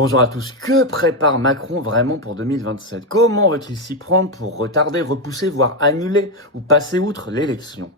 Bonjour à tous. Que prépare Macron vraiment pour 2027? Comment veut-il s'y prendre pour retarder, repousser, voire annuler ou passer outre l'élection?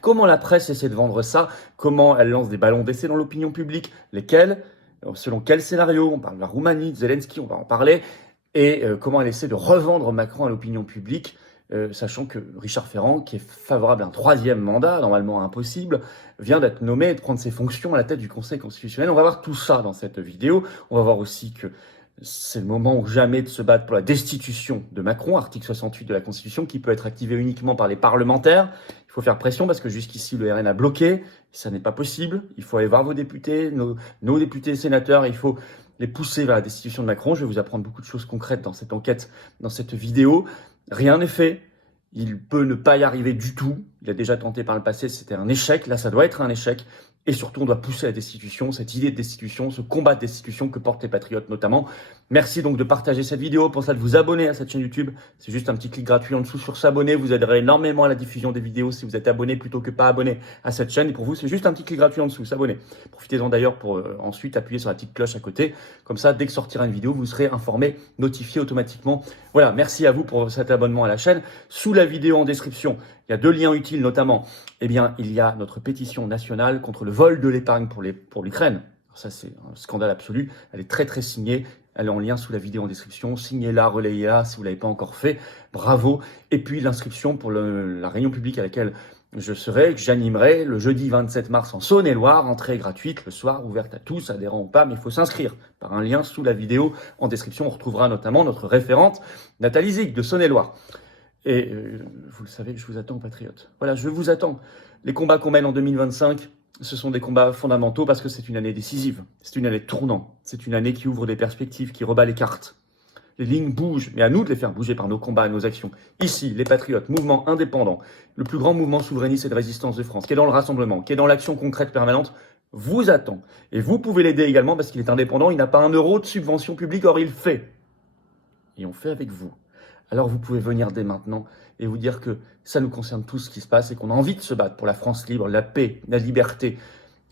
Comment la presse essaie de vendre ça? Comment elle lance des ballons d'essai dans l'opinion publique? Lesquels? Selon quel scénario? On parle de la Roumanie, de Zelensky, on va en parler. Et comment elle essaie de revendre Macron à l'opinion publique, sachant que Richard Ferrand, qui est favorable à un troisième mandat, normalement impossible, vient d'être nommé et de prendre ses fonctions à la tête du Conseil constitutionnel. On va voir tout ça dans cette vidéo. On va voir aussi que c'est le moment ou jamais de se battre pour la destitution de Macron, article 68 de la Constitution, qui peut être activé uniquement par les parlementaires. Il faut faire pression parce que jusqu'ici, le RN a bloqué. Ça n'est pas possible. Il faut aller voir vos députés, nos députés et sénateurs. Il faut les pousser vers la destitution de Macron. Je vais vous apprendre beaucoup de choses concrètes dans cette enquête, dans cette vidéo. Rien n'est fait. Il peut ne pas y arriver du tout. Il a déjà tenté par le passé, c'était un échec. Là, ça doit être un échec. Et surtout, on doit pousser la destitution, cette idée de destitution, ce combat de destitution que portent les patriotes notamment. Merci donc de partager cette vidéo. Pensez à vous abonner à cette chaîne YouTube. C'est juste un petit clic gratuit en dessous sur s'abonner. Vous aiderez énormément à la diffusion des vidéos si vous êtes abonné plutôt que pas abonné à cette chaîne. Et pour vous, c'est juste un petit clic gratuit en dessous, s'abonner. Profitez-en d'ailleurs pour ensuite appuyer sur la petite cloche à côté. Comme ça, dès que sortira une vidéo, vous serez informé, notifié automatiquement. Voilà, merci à vous pour cet abonnement à la chaîne. Sous la vidéo en description, il y a deux liens utiles notamment. Eh bien, il y a notre pétition nationale contre le vol de l'épargne pour l'Ukraine. Ça, c'est un scandale absolu. Elle est très, très signée. Elle est en lien sous la vidéo en description. Signez-la, relayez-la si vous ne l'avez pas encore fait. Bravo. Et puis, l'inscription pour la réunion publique à laquelle je serai, que j'animerai le jeudi 27 mars en Saône-et-Loire. Entrée gratuite le soir, ouverte à tous, adhérents ou pas, mais il faut s'inscrire par un lien sous la vidéo en description. On retrouvera notamment notre référente, Nathalie Zig de Saône-et-Loire. Et vous le savez, je vous attends, patriotes. Voilà, je vous attends. Les combats qu'on mène en 2025, ce sont des combats fondamentaux parce que c'est une année décisive. C'est une année tournant. C'est une année qui ouvre des perspectives, qui rebat les cartes. Les lignes bougent, mais à nous de les faire bouger par nos combats et nos actions. Ici, les patriotes, mouvement indépendant, le plus grand mouvement souverainiste et de résistance de France, qui est dans le rassemblement, qui est dans l'action concrète permanente, vous attend. Et vous pouvez l'aider également parce qu'il est indépendant, il n'a pas un euro de subvention publique, or il fait. Et on fait avec vous. Alors vous pouvez venir dès maintenant et vous dire que ça nous concerne tous ce qui se passe et qu'on a envie de se battre pour la France libre, la paix, la liberté,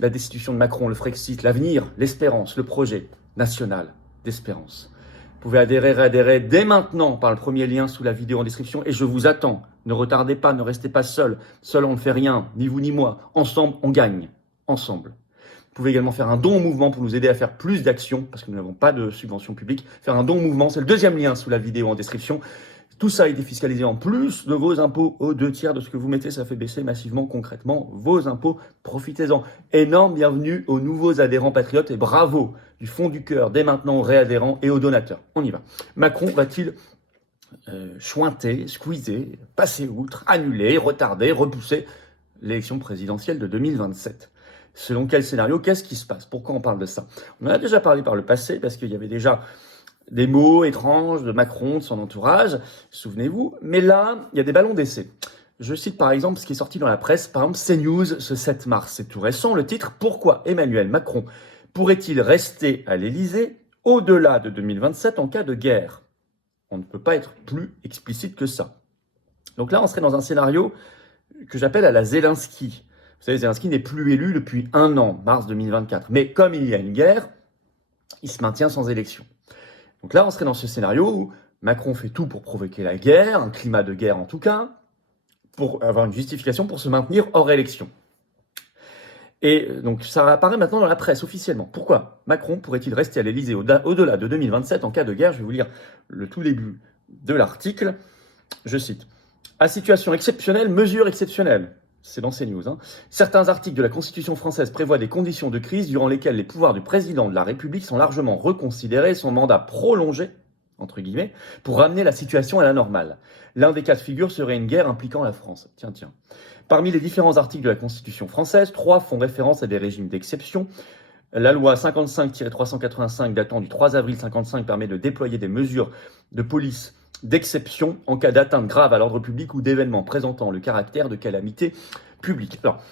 la destitution de Macron, le Frexit, l'avenir, l'espérance, le projet national d'espérance. Vous pouvez adhérer dès maintenant par le premier lien sous la vidéo en description et je vous attends. Ne retardez pas, ne restez pas seul. Seul on ne fait rien, ni vous ni moi. Ensemble, on gagne. Ensemble. Vous pouvez également faire un don au mouvement pour nous aider à faire plus d'actions, parce que nous n'avons pas de subvention publique. Faire un don au mouvement, c'est le deuxième lien sous la vidéo en description. Tout ça est défiscalisé en plus de vos impôts aux 2/3 de ce que vous mettez. Ça fait baisser massivement, concrètement, vos impôts. Profitez-en. Énorme bienvenue aux nouveaux adhérents patriotes et bravo du fond du cœur, dès maintenant aux réadhérents et aux donateurs. On y va. Macron va-t-il chointer, squeezer, passer outre, annuler, retarder, repousser l'élection présidentielle de 2027 ? Selon quel scénario? Qu'est-ce qui se passe? Pourquoi on parle de ça? On en a déjà parlé par le passé, parce qu'il y avait déjà des mots étranges de Macron, de son entourage, souvenez-vous. Mais là, il y a des ballons d'essai. Je cite par exemple ce qui est sorti dans la presse, par exemple CNews ce 7 mars, c'est tout récent, le titre « Pourquoi Emmanuel Macron pourrait-il rester à l'Élysée au-delà de 2027 en cas de guerre ?» On ne peut pas être plus explicite que ça. Donc là, on serait dans un scénario que j'appelle à la Zelensky. Vous savez, Zelensky n'est plus élu depuis 1 an, mars 2024. Mais comme il y a une guerre, il se maintient sans élection. Donc là, on serait dans ce scénario où Macron fait tout pour provoquer la guerre, un climat de guerre en tout cas, pour avoir une justification pour se maintenir hors élection. Et donc ça apparaît maintenant dans la presse officiellement. Pourquoi Macron pourrait-il rester à l'Élysée au-delà de 2027 en cas de guerre? Je vais vous lire le tout début de l'article. Je cite. À situation exceptionnelle, mesure exceptionnelle. C'est dans CNews. Certains articles de la Constitution française prévoient des conditions de crise durant lesquelles les pouvoirs du président de la République sont largement reconsidérés, son mandat prolongé, entre guillemets, pour ramener la situation à la normale. L'un des cas de figure serait une guerre impliquant la France. Tiens. Parmi les différents articles de la Constitution française, 3 font référence à des régimes d'exception. La loi 55-385 datant du 3 avril 55 permet de déployer des mesures de police d'exception en cas d'atteinte grave à l'ordre public ou d'événements présentant le caractère de calamité publique. Alors,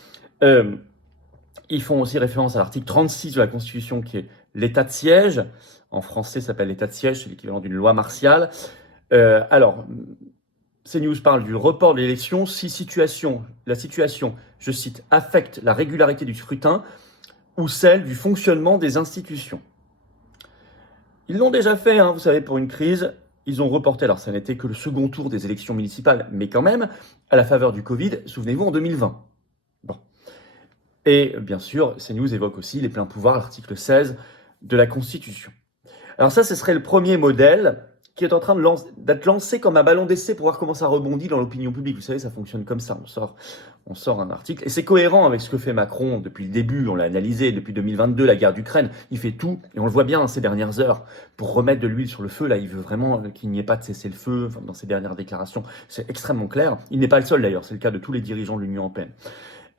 ils font aussi référence à l'article 36 de la Constitution qui est l'état de siège. En français, ça s'appelle l'état de siège, c'est l'équivalent d'une loi martiale. Alors, CNews parle du report de l'élection si la situation, je cite, affecte la régularité du scrutin ou celle du fonctionnement des institutions. Ils l'ont déjà fait, hein, vous savez, pour une crise. Ils ont reporté, alors ça n'était que le second tour des élections municipales, mais quand même, à la faveur du Covid, souvenez-vous, en 2020. Bon. Et bien sûr, CNews évoque aussi les pleins pouvoirs, l'article 16 de la Constitution. Alors ça, ce serait le premier modèle qui est en train d'être lancé comme un ballon d'essai pour voir comment ça rebondit dans l'opinion publique. Vous savez, ça fonctionne comme ça. On sort un article et c'est cohérent avec ce que fait Macron depuis le début. On l'a analysé depuis 2022, la guerre d'Ukraine. Il fait tout et on le voit bien hein, ces dernières heures pour remettre de l'huile sur le feu. Là, il veut vraiment qu'il n'y ait pas de cessez-le-feu. Enfin, dans ses dernières déclarations, c'est extrêmement clair. Il n'est pas le seul d'ailleurs. C'est le cas de tous les dirigeants de l'Union européenne.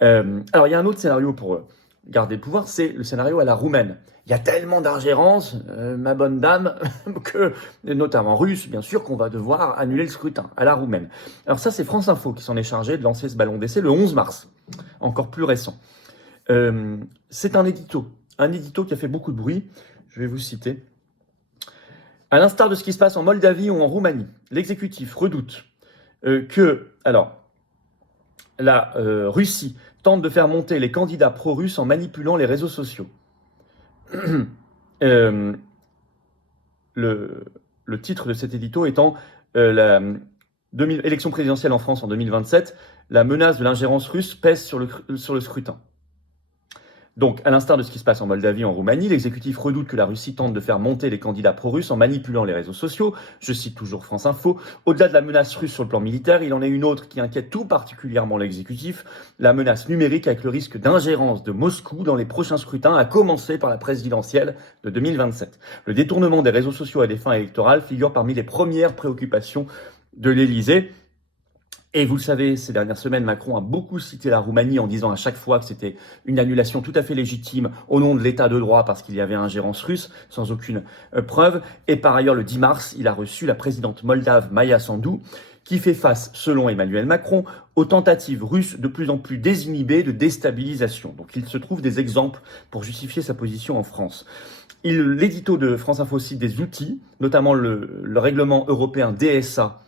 Alors, il y a un autre scénario pour garder le pouvoir, c'est le scénario à la roumaine. Il y a tellement d'ingérence, ma bonne dame, que, notamment russe, bien sûr, qu'on va devoir annuler le scrutin à la roumaine. Alors ça, c'est France Info qui s'en est chargé de lancer ce ballon d'essai le 11 mars, encore plus récent. C'est un édito qui a fait beaucoup de bruit. Je vais vous citer. À l'instar de ce qui se passe en Moldavie ou en Roumanie, l'exécutif redoute que, alors, la Russie tente de faire monter les candidats pro-russes en manipulant les réseaux sociaux. Le titre de cet édito étant l'élection présidentielle en France en 2027, la menace de l'ingérence russe pèse sur le scrutin. Donc, à l'instar de ce qui se passe en Moldavie et en Roumanie, l'exécutif redoute que la Russie tente de faire monter les candidats pro-russes en manipulant les réseaux sociaux. Je cite toujours France Info. Au-delà de la menace russe sur le plan militaire, il en est une autre qui inquiète tout particulièrement l'exécutif, la menace numérique avec le risque d'ingérence de Moscou dans les prochains scrutins, à commencer par la présidentielle de 2027. Le détournement des réseaux sociaux à des fins électorales figure parmi les premières préoccupations de l'Élysée. Et vous le savez, ces dernières semaines, Macron a beaucoup cité la Roumanie en disant à chaque fois que c'était une annulation tout à fait légitime au nom de l'état de droit parce qu'il y avait ingérence russe, sans aucune preuve. Et par ailleurs, le 10 mars, il a reçu la présidente moldave Maia Sandu, qui fait face, selon Emmanuel Macron, aux tentatives russes de plus en plus désinhibées de déstabilisation. Donc il se trouve des exemples pour justifier sa position en France. L'édito de France Info cite des outils, notamment le règlement européen DSA,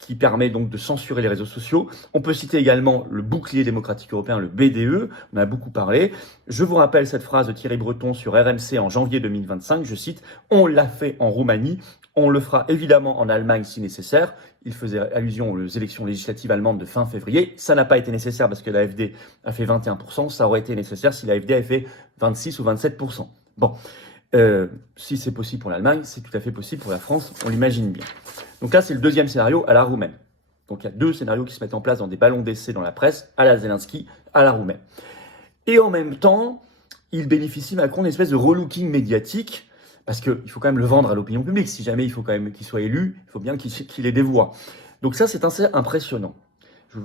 qui permet donc de censurer les réseaux sociaux. On peut citer également le bouclier démocratique européen, le BDE, on en a beaucoup parlé. Je vous rappelle cette phrase de Thierry Breton sur RMC en janvier 2025, je cite « On l'a fait en Roumanie, on le fera évidemment en Allemagne si nécessaire ». Il faisait allusion aux élections législatives allemandes de fin février. Ça n'a pas été nécessaire parce que l'AfD a fait 21%, ça aurait été nécessaire si l'AfD avait fait 26 ou 27%. Bon. Si c'est possible pour l'Allemagne, c'est tout à fait possible pour la France, on l'imagine bien. Donc là, c'est le deuxième scénario à la roumaine. Donc il y a deux scénarios qui se mettent en place dans des ballons d'essai dans la presse, à la Zelensky, à la roumaine. Et en même temps, il bénéficie, Macron, d'une espèce de relooking médiatique, parce qu'il faut quand même le vendre à l'opinion publique. Si jamais il faut quand même qu'il soit élu, il faut bien qu'il ait des voix. Donc ça, c'est assez impressionnant.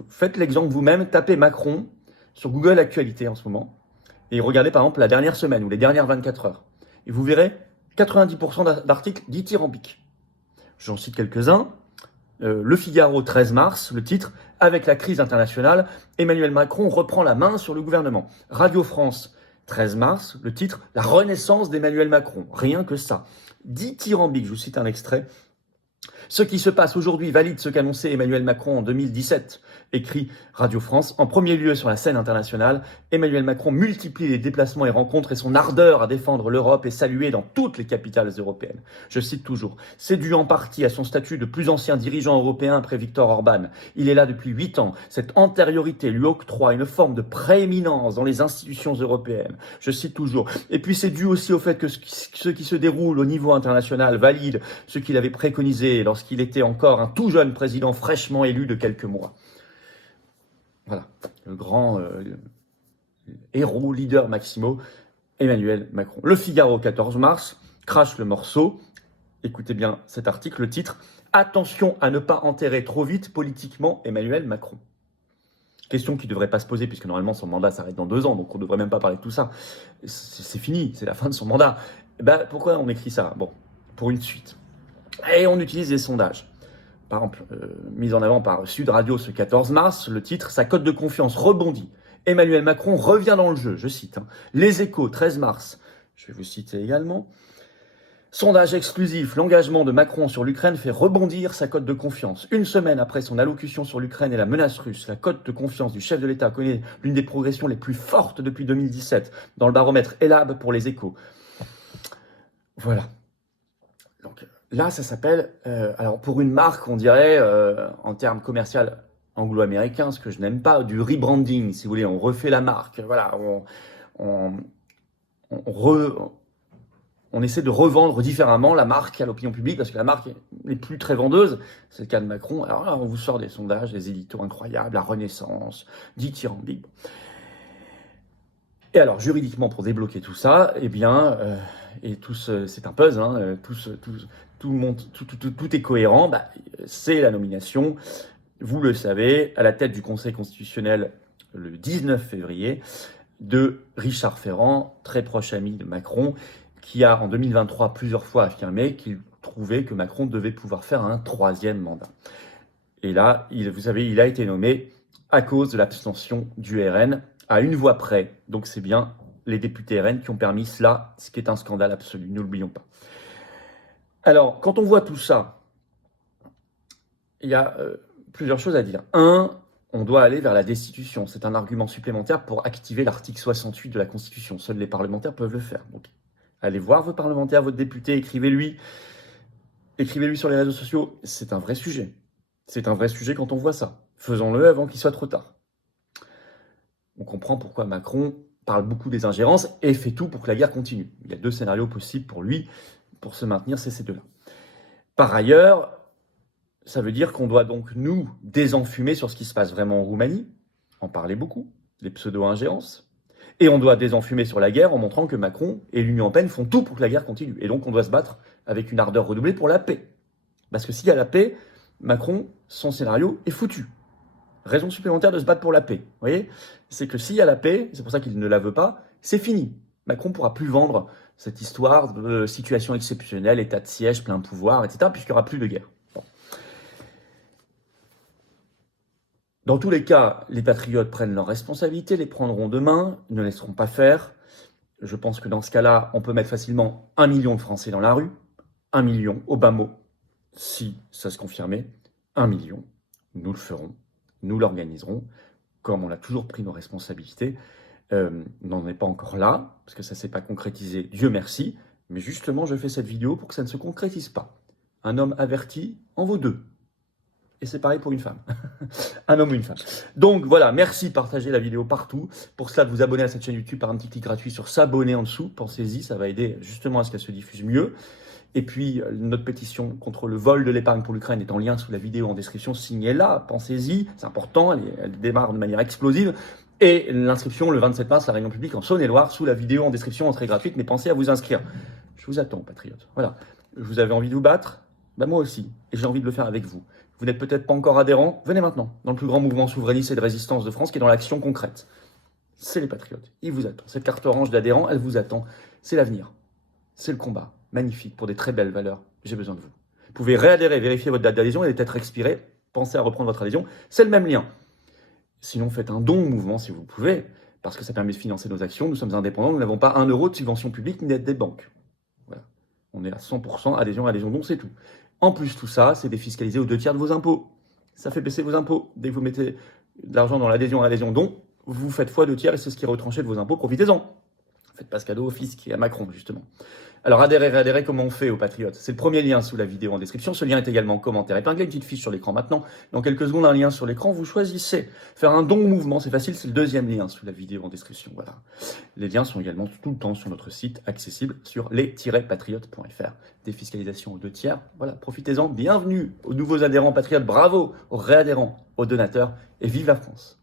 Faites l'exemple vous-même, tapez Macron sur Google Actualité en ce moment, et regardez par exemple la dernière semaine ou les dernières 24 heures. Et vous verrez 90% d'articles dithyrambiques. J'en cite quelques-uns. Le Figaro, 13 mars, le titre « Avec la crise internationale, Emmanuel Macron reprend la main sur le gouvernement ». Radio France, 13 mars, le titre « La renaissance d'Emmanuel Macron ». Rien que ça. Dithyrambique, je vous cite un extrait. Ce qui se passe aujourd'hui valide ce qu'annonçait Emmanuel Macron en 2017, écrit Radio France. En premier lieu, sur la scène internationale, Emmanuel Macron multiplie les déplacements et rencontres et son ardeur à défendre l'Europe est saluée dans toutes les capitales européennes. Je cite toujours. C'est dû en partie à son statut de plus ancien dirigeant européen après Viktor Orban. Il est là depuis 8 ans. Cette antériorité lui octroie une forme de prééminence dans les institutions européennes. Je cite toujours. Et puis c'est dû aussi au fait que ce qui se déroule au niveau international valide ce qu'il avait préconisé lorsqu'il était encore un tout jeune président fraîchement élu de quelques mois. Voilà, le grand héros, leader Maximo, Emmanuel Macron. Le Figaro, 14 mars, crache le morceau. Écoutez bien cet article, le titre « Attention à ne pas enterrer trop vite politiquement Emmanuel Macron ». Question qui ne devrait pas se poser puisque normalement son mandat s'arrête dans 2 ans, donc on ne devrait même pas parler de tout ça. C'est fini, c'est la fin de son mandat. Pourquoi on écrit ça? Bon, pour une suite. Et on utilise des sondages. Par exemple, mise en avant par Sud Radio ce 14 mars, le titre « Sa cote de confiance rebondit. Emmanuel Macron revient dans le jeu », je cite. Les Échos, 13 mars, je vais vous citer également. Sondage exclusif, l'engagement de Macron sur l'Ukraine fait rebondir sa cote de confiance. Une semaine après son allocution sur l'Ukraine et la menace russe, la cote de confiance du chef de l'État connaît l'une des progressions les plus fortes depuis 2017 dans le baromètre Elab pour les Échos. Voilà. Là, ça s'appelle, alors pour une marque, on dirait, en termes commerciaux anglo-américains, ce que je n'aime pas, du rebranding, si vous voulez, on refait la marque, voilà, on, on essaie de revendre différemment la marque à l'opinion publique, parce que la marque n'est plus très vendeuse, c'est le cas de Macron. Alors là, on vous sort des sondages, des éditos incroyables, la Renaissance, dithyrambique. Et alors, juridiquement, pour débloquer tout ça, eh bien, et c'est un puzzle, hein, tout est cohérent, bah, c'est la nomination, vous le savez, à la tête du Conseil constitutionnel le 19 février, de Richard Ferrand, très proche ami de Macron, qui a en 2023 plusieurs fois affirmé qu'il trouvait que Macron devait pouvoir faire un troisième mandat. Et là, vous savez, il a été nommé à cause de l'abstention du RN, à une voix près. Donc c'est bien les députés RN qui ont permis cela, ce qui est un scandale absolu, n'oublions pas. Alors, quand on voit tout ça, il y a plusieurs choses à dire. Un, on doit aller vers la destitution. C'est un argument supplémentaire pour activer l'article 68 de la Constitution. Seuls les parlementaires peuvent le faire. Donc, allez voir vos parlementaires, votre député, écrivez-lui. Écrivez-lui sur les réseaux sociaux. C'est un vrai sujet. C'est un vrai sujet quand on voit ça. Faisons-le avant qu'il soit trop tard. On comprend pourquoi Macron parle beaucoup des ingérences et fait tout pour que la guerre continue. Il y a deux scénarios possibles pour lui, pour se maintenir, c'est ces deux-là. Par ailleurs, ça veut dire qu'on doit donc nous désenfumer sur ce qui se passe vraiment en Roumanie, en parler beaucoup, les pseudo-ingérences, et on doit désenfumer sur la guerre en montrant que Macron et l'Union européenne font tout pour que la guerre continue. Et donc on doit se battre avec une ardeur redoublée pour la paix. Parce que s'il y a la paix, Macron, son scénario est foutu. Raison supplémentaire de se battre pour la paix. Vous voyez, c'est que s'il y a la paix, c'est pour ça qu'il ne la veut pas, c'est fini. Macron ne pourra plus vendre cette histoire de situation exceptionnelle, état de siège, plein pouvoir, etc., puisqu'il n'y aura plus de guerre. Bon. Dans tous les cas, les patriotes prennent leurs responsabilités, les prendront demain, ne laisseront pas faire. Je pense que dans ce cas-là, on peut mettre facilement 1 million de Français dans la rue. 1 million, au bas mot, si ça se confirmait. 1 million, nous le ferons. Nous l'organiserons, comme on a toujours pris nos responsabilités. On n'en est pas encore là, parce que ça ne s'est pas concrétisé, Dieu merci. Mais justement, je fais cette vidéo pour que ça ne se concrétise pas. Un homme averti en vaut deux. Et c'est pareil pour une femme. Un homme ou une femme. Donc voilà, merci, partagez la vidéo partout. Pour cela, de vous abonner à cette chaîne YouTube par un petit clic gratuit sur s'abonner en dessous. Pensez-y, ça va aider justement à ce qu'elle se diffuse mieux. Et puis, notre pétition contre le vol de l'épargne pour l'Ukraine est en lien sous la vidéo en description. Signez-la, pensez-y, c'est important, elle démarre de manière explosive. Et l'inscription le 27 mars, la réunion publique en Saône-et-Loire, sous la vidéo en description, entrée gratuite. Mais pensez à vous inscrire. Je vous attends, patriotes. Voilà. Vous avez envie de vous battre? Ben moi aussi. Et j'ai envie de le faire avec vous. Vous n'êtes peut-être pas encore adhérent? Venez maintenant, dans le plus grand mouvement souverainiste et de résistance de France qui est dans l'action concrète. C'est les patriotes. Ils vous attendent. Cette carte orange d'adhérent, elle vous attend. C'est l'avenir. C'est le combat. Magnifique, pour des très belles valeurs. J'ai besoin de vous. Vous pouvez réadhérer, vérifier votre date d'adhésion, elle est peut-être expirée. Pensez à reprendre votre adhésion. C'est le même lien. Sinon, faites un don au mouvement si vous pouvez, parce que ça permet de financer nos actions. Nous sommes indépendants, nous n'avons pas 1 euro de subvention publique ni d'aide des banques. Voilà. On est à 100% adhésion, don, c'est tout. En plus, tout ça, c'est défiscalisé aux 2/3 de vos impôts. Ça fait baisser vos impôts. Dès que vous mettez de l'argent dans l'adhésion don, vous faites fois 2/3 et c'est ce qui est retranché de vos impôts. Profitez-en. Faites pas ce cadeau au fisc et à Macron, justement. Alors, adhérez, comment on fait aux patriotes? C'est le premier lien sous la vidéo en description. Ce lien est également en commentaire épinglé, une petite fiche sur l'écran maintenant. Dans quelques secondes, un lien sur l'écran. Vous choisissez. Faire un don au mouvement, c'est facile, c'est le deuxième lien sous la vidéo en description. Voilà. Les liens sont également tout le temps sur notre site, accessible sur les-patriotes.fr. Défiscalisation aux 2/3. Voilà, profitez-en. Bienvenue aux nouveaux adhérents patriotes. Bravo aux réadhérents, aux donateurs. Et vive la France!